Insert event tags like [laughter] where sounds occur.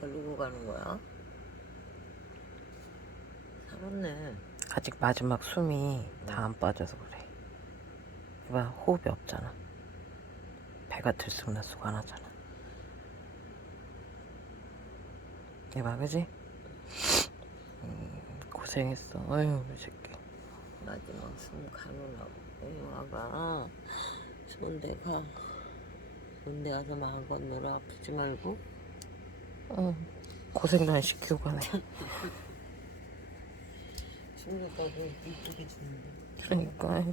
가는 거야? 살았네. 아직 마지막 숨이 다 안 빠져서 그래. 이봐 호흡이 없잖아. 배가 들쑥날쑥 안 하잖아. 이봐 그지? 음, 고생했어. 어휴 이 새끼. 마지막 숨 가누라고. 여기 와봐. 좋은 데 가. 좋은 데 가서 마음껏 놀아. 아프지 말고. 응. 고생도 안 시키고 가네. [laughs] 그러니까